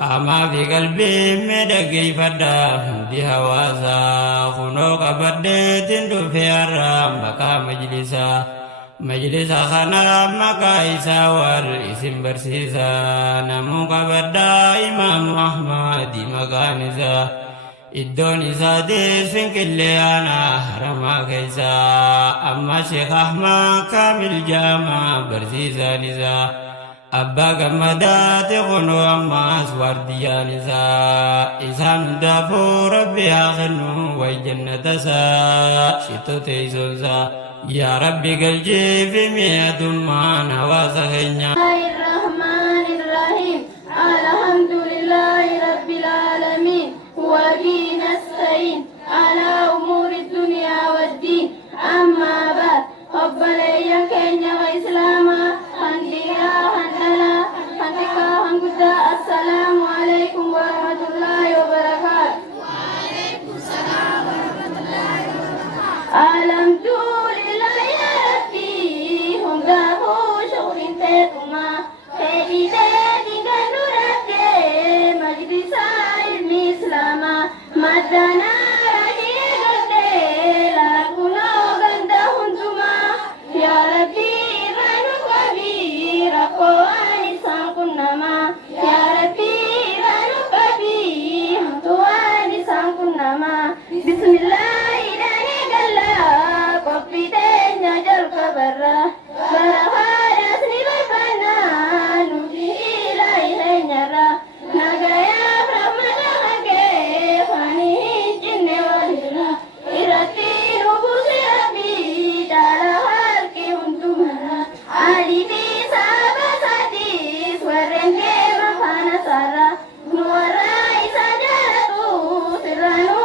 أما في قلبي مدقي فدا بهواسا خنوك بديت في الرام بكا مجلسا خنا مكايسا والاسم برسيسا نموك بدا إمام أحمد مكانسا إدون إسا ديسن كلي أنا حرما كيسا أما شيخ أحمد كامل جامع برسيسا نسا أبا قمدات غنو أما أسوار ديانسا إسان دافو ربي آخنو وجنة سا شتو تيسونسا يا ربي قلجي في مئة ما نواسا غنيا الرحمن الرحيم الحمد لله رب العالمين وبه نستعين على أمور الدنيا والدين أما بعد حب لي كينيا وإسلاما هنديا هندلا هندكا هنقدا السلام عليكم ورحمة الله وبركاته. وعليكم السلام ورحمة الله وبركاته. الحمد لله يا ربي هم دافو شغل تيتما هدي تيتي كنورتي مجلس علم إسلاما مدنا بسم الله إلهي قلا قبي تنيا جلك برا برا سني بفنا نوجي إلهي نرى نجايا برمنا نجى فاني جن والهرا إرتي نبوس ربي دارا هالك هندمرا علي في سابا ساديس ورنجي مفانا سارا نورا إساجارتو سرانو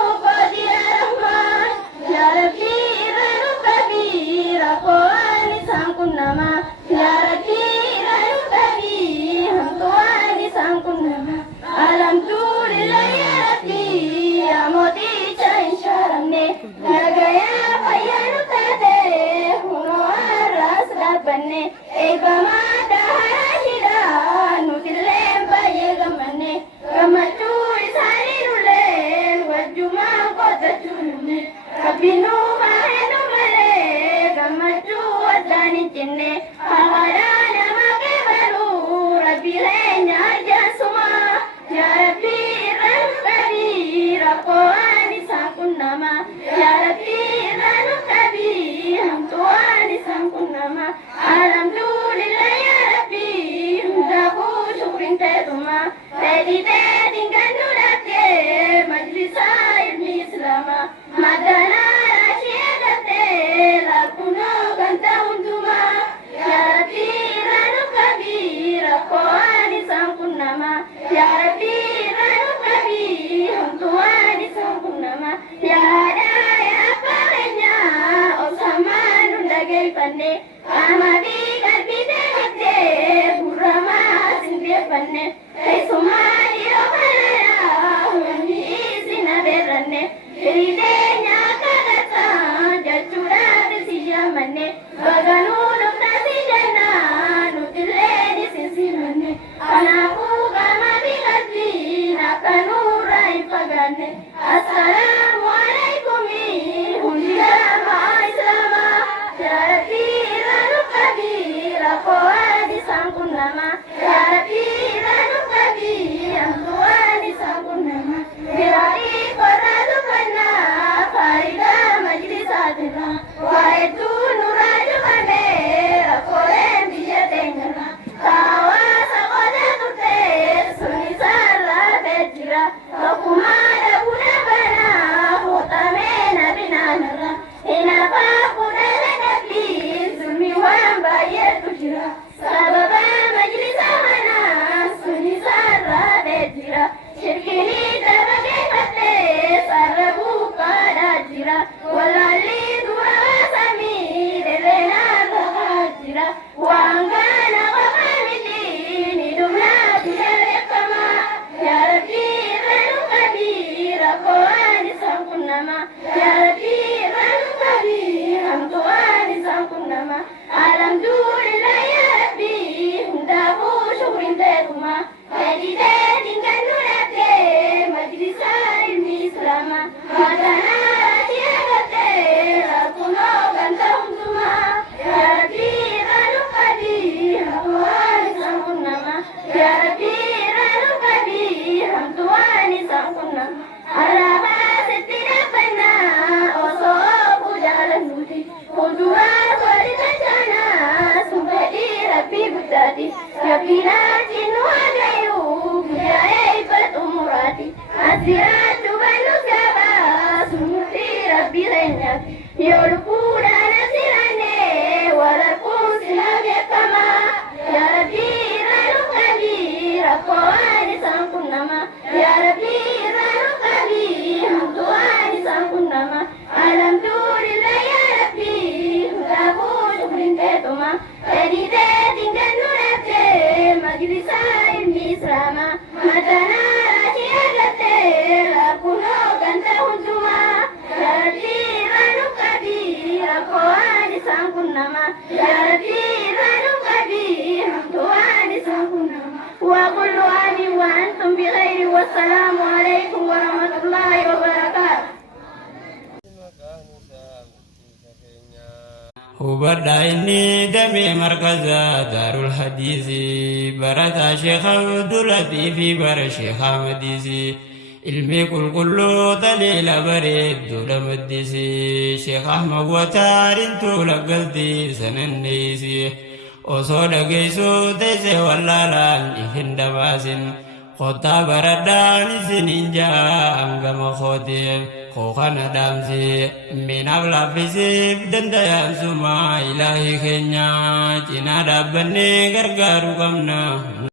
Alhamdulillah ya Rabbi, hundahu syukrin tetuma, hadi tetingkan siraatu bannu sabaa sumuutii rabbi keenyaaf yoo lubbuudhaan asirane walakkuun sila beekamaa yaa rabbi irraa nu qabii rakkoo waan isaan qunnama yaa rabbi irraa nu qabii hamtuu waan isaan qunnama alhamdulillah yaa rabbi hutaafuu shukriin teetuma editeetiin gannu dhaabtee majlisaa ilmi islaamaa matanaa raashii argattee rakkunoo ganta hundumaa yaa rabbi irraa nu qabii rakkoo waan isaan qunnama yaa rabbi irraa nu qabii hamtuu waan isaan qunnama وكل عام وأنتم بخير والسلام عليكم ورحمة الله وبركاته hubadha inni damee markaza daarul hadiisi barataa sheekh abdulatii fi bara sheekh ahmadiisi ilmi qulqulloota leela bareedduudha maddisi sheekh ahmad wataarintuu laggaltii sananneeysi osoo dhageessuu teessee wallaalaan ifin dabaasin kottaa baradhaan isiniin ja'an gama kooteef kookana dhaamsi minaaf laaffisiif dandayaan suma ilaahii keenya cinaa dhaabbannee gargaaruu qabna.